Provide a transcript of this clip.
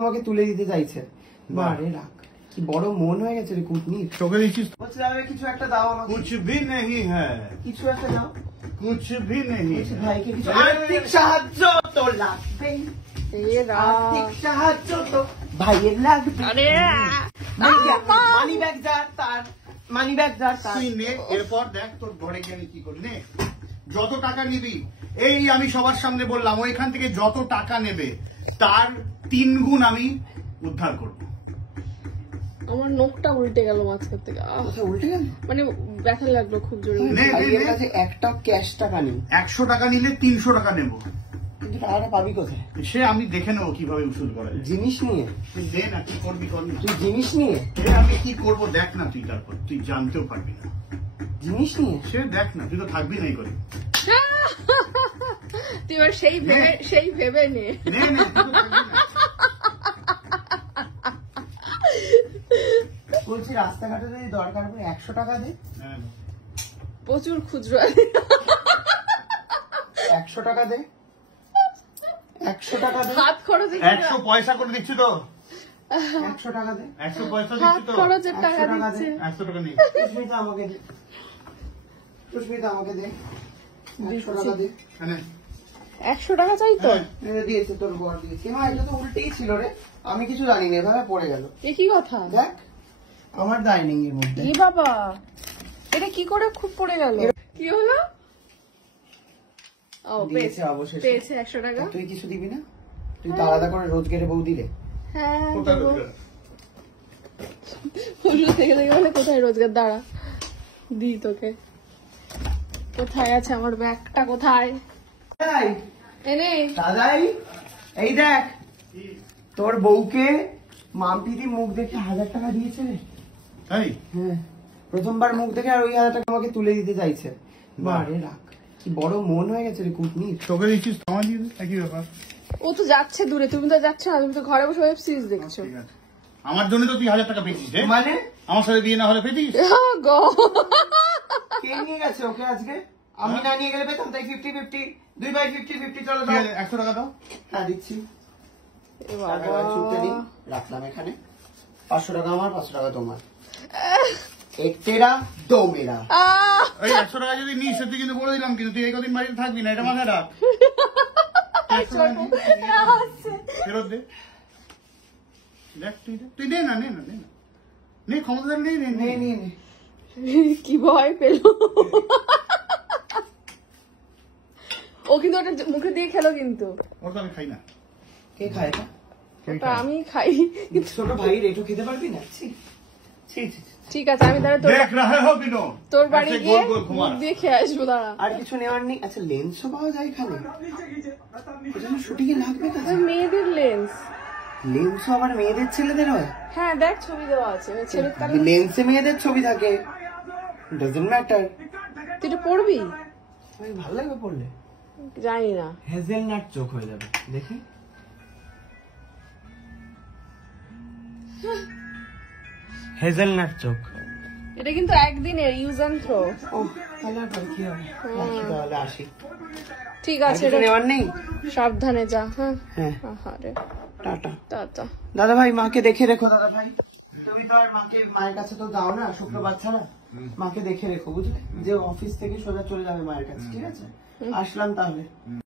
আমাকে তুলে দিতে চাইছে। বারে রাখ, কি বড় মন হয়ে গেছে রে কুটনি। তোকে দিচ্ছিস কিছু একটা দাও আমাকে। कुछ भी नहीं है, কিছু একটা দাও। कुछ भी नहीं है। ভাইকে কিছু আর্থিক সাহায্য তো লাগবে। আর্থিক সাহায্য তো ভাইয়ের লাগবে। মানি ব্যাগ যার তার, মানি ব্যাগ যার তার। তুই নে, এরপর দেখ তোর ঘরে গিয়ে আমি কি করি। নে, যত টাকা নিবি, এই আমি সবার সামনে বললাম, ওইখান থেকে যত টাকা নেবে তার 3 গুণ আমি উদ্ধার করবো। আমার নখটা উল্টে গেল মাঝখান থেকে। আচ্ছা, উল্টে গেল মানে ব্যথা লাগলো খুব জোরে। ভাইয়ের কাছে একটা ক্যাশ টাকা নেই। 100 টাকা নিলে 300 টাকা নেবো, কিন্তু টাকাটা পাবি কোথায়? সে আমি দেখে নেবো কিভাবে উসুল করা যায়। জিনিস নিয়ে। তুই দে না, কি করবি করবি। তুই জিনিস নিয়ে? আমি কি করবো দেখ না, তুই তারপর তুই জানতেও পারবি না। জিনিস নিয়ে সে দেখ না, তুই তো থাকবি নাই করে। তুই এবার সেই ভেবে নে। নে নে, তুই তো থাকবি না। বলছি রাস্তাঘাটে যদি দরকার পড়ে 100 টাকা দে। প্রচুর খুচরো। 100 টাকা দে, 100 টাকা দে। হাত খরচ 100 পয়সা করে দিচ্ছি তো। 100 টাকা দে। 100 পয়সা হাত দিচ্ছি তো। খরচের টাকা 100 টাকা দে। দিচ্ছে। 100 টাকা নেই। সুস্মিতা আমাকে দে, সুস্মিতা আমাকে দে। 100 টাকা দে। হ্যাঁ 100 টাকা চাই তো। দিয়েছে তোর বর দিয়েছে। মা, এটা তো উল্টেই ছিল রে, আমি কিছু জানি না, এভাবে পড়ে গেল। এ কি কথা? দেখ আমার ডাইনিং এর মধ্যে। কি বাবা, এটা কি করে খুব পড়ে গেল? কি হলো? ও দিয়েছে অবশেষে। পেয়েছে 100 টাকা। তুই কিছু দিবি না? তুই তো আলাদা করে রোজগারে বউ দিলে। হ্যাঁ কোথায় দেবো। রোজগার? হুজুর থেকে বলে কোথায় রোজগার, দাঁড়া দি তোকে। কোথায় আছে আমার ব্যাগটা, কোথায়? এনে দাদাই, এই দেখ তোর বউকে মাম্পিদি মুখ দেখে 1000 টাকা দিয়েছে রে। তাই? হ্যাঁ, প্রথমবার মুখ দেখে আর ওই 1000 টাকা আমাকে তুলে দিতে চাইছে। বারে রাখ, কি বড় মন হয়ে গেছে রে কুটনি। তোকে দিচ্ছিস তোমার দিয়ে দে, একই ব্যাপার। ও তো যাচ্ছে দূরে, তুমি তো যাচ্ছ না, তুমি তো ঘরে বসে ওয়েব সিরিজ দেখছো। ঠিক আছে, আমার জন্য তো তুই 1000 টাকা পেয়েছিস রে। মানে আমার সাথে বিয়ে না হলে পেতিস? কে নিয়ে গেছে ওকে আজকে? আমি না নিয়ে গেলে পেতাম, তাই 50-50, 2/50-50 চলো ঠিক দাও। আছে, 100 টাকা দাও। হ্যাঁ দিচ্ছি। এ বাবা। টাকা ছুটতে দিন, রাখলাম এখানে। 500 টাকা আমার, 500 টাকা তোমার। এক তেরা দো মেরা। এই 100 টাকা যদি নিস, সত্যি কিন্তু বলে দিলাম, কিন্তু তুই এই কদিন বাড়িতে থাকবি না, এটা মাথায় রাখ। 100 টাকা ফেরত দে। দেখ তুই দে না, নে না, নে না, নে, ক্ষমতাদার নেই, নে নে নে। নে নে। কি ভয় পেল ও, কিন্তু ওটা মুখে দিয়ে খেলো, কিন্তু ওর তো আমি খাই না। কে খায় এটা? ওটা আমি খাই। ছোট ভাই রেটও খেতে পারবি না? ছি ছি ছি। ঠিক আছে, আমি তাহলে দেখ রাহে হো বিনো, তোর বাড়ি ऐसे গিয়ে गोल गोल घुमा। মুখ দিয়ে খেয়ে আসবো, দাঁড়া। আর কিছু নেওয়ার নেই? আচ্ছা, লেন্সও পাওয়া যায় এখানে? শুটিং এ লাগবে কাছে। মেয়েদের লেন্স। লেন্সও আবার মেয়েদের ছেলেদের হয়? হ্যাঁ দেখ, ছবি দেওয়া আছে ছেলের তাহলে। লেন্সে মেয়েদের ছবি থাকে, ডাজন্ট ম্যাটার। তুই এটা পড়বি? ভালো লাগবে পড়লে। জানি না। হেজেলনাট চোখ হয়ে যাবে, দেখি। হেজেলনাট চোখ। এটা কিন্তু একদিনের ইউজ অ্যান্ড থ্রো। ও তাহলে আর কি হবে? রাখি তাহলে, আসি। ঠিক আর আছে, কিছু নেওয়ার নেই? সাবধানে যা। হ্যাঁ হ্যাঁ, আরে টাটা। টাটা। দাদা ভাই, মাকে দেখে রেখো। দাদা ভাই, তুমি তো আর মাকে, মায়ের কাছে তো যাও না শুক্রবার ছাড়া। মাকে দেখে রেখো, বুঝলে? যে অফিস থেকে সোজা চলে যাবে মায়ের কাছে, ঠিক আছে? আসলাম তাহলে।